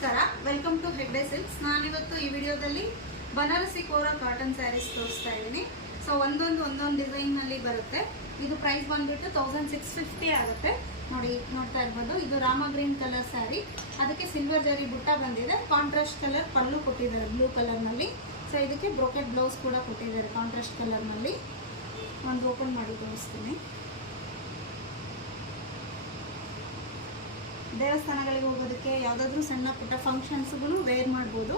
ನಮಸ್ಕಾರ, welcome to Hegde silks. ನಾನಿವತ್ತು ಈ ವಿಡಿಯೋದಲ್ಲಿ ಬನಾರಸಿ ಕೋರಾ ಕಾಟನ್ ಸ್ಯಾರೀಸ್ ತೋರಿಸ್ತಾ ಇದ್ದೀನಿ. ಸೊ ಒಂದೊಂದು ಡಿಸೈನ್ನಲ್ಲಿ ಬರುತ್ತೆ. ಇದು ಪ್ರೈಸ್ ಬಂದ್ಬಿಟ್ಟು 1650 ಆಗುತ್ತೆ. ನೋಡ್ತಾ ಇರ್ಬೋದು. ಇದು ರಾಮ ಗ್ರೀನ್ ಕಲರ್ ಸ್ಯಾರಿ, ಅದಕ್ಕೆ ಸಿಲ್ವರ್ ಜರಿ ಬುಟ್ಟ ಬಂದಿದೆ. ಕಾಂಟ್ರಾಸ್ಟ್ ಕಲರ್ ಪಲ್ಲು ಕೊಟ್ಟಿದ್ದಾರೆ ಬ್ಲೂ ಕಲರ್ನಲ್ಲಿ. ಸೊ ಇದಕ್ಕೆ ಬ್ರೋಕೆಟ್ ಬ್ಲೌಸ್ ಕೂಡ ಕೊಟ್ಟಿದ್ದಾರೆ ಕಾಂಟ್ರಾಸ್ಟ್ ಕಲರ್ನಲ್ಲಿ. ಒಂದು ಓಪನ್ ಮಾಡಿ ತೋರಿಸ್ತೀನಿ. ದೇವಸ್ಥಾನಗಳಿಗೆ ಹೋಗೋದಕ್ಕೆ ಯಾವುದಾದ್ರೂ ಸಣ್ಣ ಪುಟ್ಟ ಫಂಕ್ಷನ್ಸ್ಗೂ ವೇರ್ ಮಾಡ್ಬೋದು.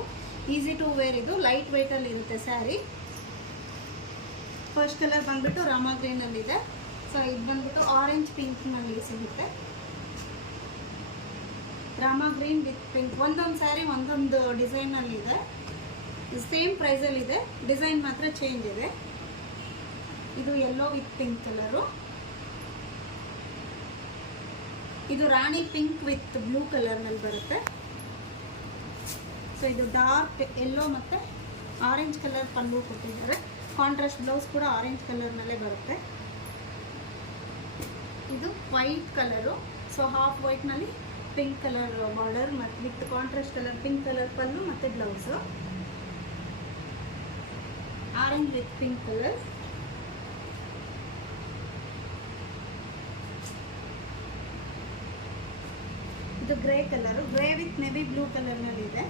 Easy to wear. ಇದು ಲೈಟ್ ವೆಯ್ಟಲ್ಲಿ ಇರುತ್ತೆ ಸ್ಯಾರಿ. ಫಸ್ಟ್ ಕಲರ್ ಬಂದ್ಬಿಟ್ಟು ರಾಮ ಗ್ರೀನಲ್ಲಿದೆ. ಸೊ ಇದು ಬಂದ್ಬಿಟ್ಟು ಆರೆಂಜ್ ಪಿಂಕ್ನಲ್ಲಿ ಸಿಗುತ್ತೆ. Rama green with pink. ಒಂದೊಂದು ಸ್ಯಾರಿ ಒಂದೊಂದು ಡಿಸೈನಲ್ಲಿದೆ. ಸೇಮ್ ಪ್ರೈಸಲ್ಲಿದೆ, ಡಿಸೈನ್ ಮಾತ್ರ ಚೇಂಜ್ ಇದೆ. ಇದು ಯೆಲ್ಲೋ ವಿತ್ ಪಿಂಕ್ ಕಲರು. ಇದು ರಾಣಿ ಪಿಂಕ್ ವಿತ್ ಬ್ಲೂ ಕಲರ್ನಲ್ಲಿ ಬರುತ್ತೆ. ಸೊ ಇದು ಡಾರ್ಕ್ ಯೆಲ್ಲೋ ಮತ್ತು ಆರೆಂಜ್ ಕಲರ್ ಪಲ್ಲು ಕೊಟ್ಟಿದ್ದಾರೆ. ಕಾಂಟ್ರಾಸ್ಟ್ ಬ್ಲೌಸ್ ಕೂಡ ಆರೆಂಜ್ ಕಲರ್ನಲ್ಲೇ ಬರುತ್ತೆ. ಇದು ವೈಟ್ ಕಲರು. ಸೊ ಹಾಫ್ ವೈಟ್ನಲ್ಲಿ ಪಿಂಕ್ ಕಲರ್ ಬಾರ್ಡರ್ ಮತ್ತು with contrast colour pink colour pallu ಮತ್ತು blouse. Orange with pink colour. ಇದು grey colour, grey with navy blue ಕಲರ್ನಲ್ಲಿ ಇದೆ.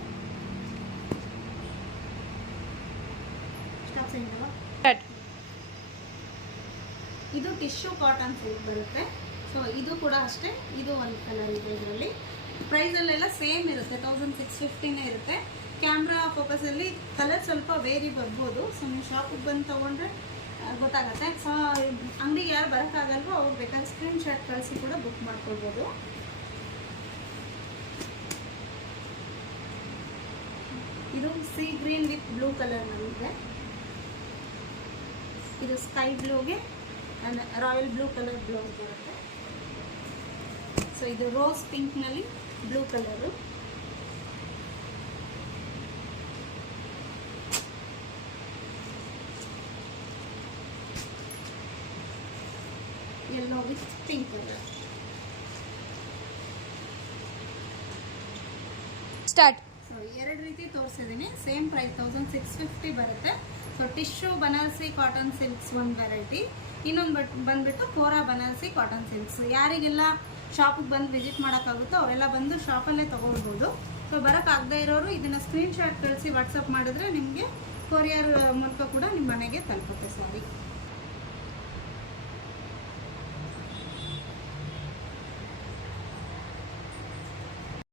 ಇದು ಟಿಶ್ಯೂ ಕಾಟನ್ ಸಿಲ್ಕ್ ಬರುತ್ತೆ. ಸೊ ಇದು ಕೂಡ ಅಷ್ಟೇ, ಇದು ಒಂದು ಕಲರ್ ಇದೆ. ಇದರಲ್ಲಿ ಪ್ರೈಸಲ್ಲೆಲ್ಲ ಸೇಮ್ ಇರುತ್ತೆ, 1650 ಇರುತ್ತೆ. ಕ್ಯಾಮ್ರಾ ಫೋಕಸಲ್ಲಿ ಕಲರ್ ಸ್ವಲ್ಪ ವೇರಿ ಬರ್ಬೋದು. ಸೊ ನೀವು ಶಾಪಿಗೆ ಬಂದು ತೊಗೊಂಡ್ರೆ ಗೊತ್ತಾಗುತ್ತೆ. ಸೊ ಅಂಗಡಿಗೆ ಯಾರು ಬರೋಕ್ಕಾಗಲ್ವೋ ಅವ್ರು ಬೇಕಾದ್ರೆ ಸ್ಕ್ರೀನ್ ಶಾಟ್ ಕಳಿಸಿ ಕೂಡ ಬುಕ್ ಮಾಡ್ಕೊಳ್ಬೋದು. ಇದು ಸೀ ಗ್ರೀನ್ ವಿತ್ ಬ್ಲೂ ಕಲರ್ನಲ್ಲಿದೆ. ಇದು ಸ್ಕೈ ಬ್ಲೂಗೆ ರಾಯಲ್ ಬ್ಲೂ ಕಲರ್ ಬ್ಲೌಸ್ ಬರುತ್ತೆ. ಸೊ ಇದು ರೋಸ್ ಪಿಂಕ್ನಲ್ಲಿ blue colour. Yellow with pink colour. Start. So ಎರಡು ರೀತಿ ತೋರಿಸಿದ್ದೀನಿ. ಸೇಮ್ ಪ್ರೈಸ್ 1650 ಬರುತ್ತೆ. So tissue Banarasi cotton silks ಒಂದು ವೆರೈಟಿ, ಇನ್ನೊಂದು ಬಂದ್ಬಿಟ್ಟು ಕೋರಾ ಬನಾರಸಿ ಕಾಟನ್ ಸಿಲ್ಕ್ಸ್. ಯಾರಿಗೆಲ್ಲ ಶಾಪಿಗೆ ಬಂದು ವಿಸಿಟ್ ಮಾಡೋಕ್ಕಾಗುತ್ತೋ ಅವರೆಲ್ಲ ಬಂದು ಶಾಪಲ್ಲೇ ತೊಗೊಳ್ಬೋದು. ಸೊ ಬರೋಕ್ಕಾಗದೇ ಇರೋರು ಇದನ್ನು ಸ್ಕ್ರೀನ್ ಶಾಟ್ ಕಳಿಸಿ ವಾಟ್ಸಪ್ ಮಾಡಿದ್ರೆ ನಿಮಗೆ ಕೊರಿಯರ್ ಮೂಲಕ ಕೂಡ ನಿಮ್ಮ ಮನೆಗೆ ತಲುಪುತ್ತೆ ಸಾರಿ.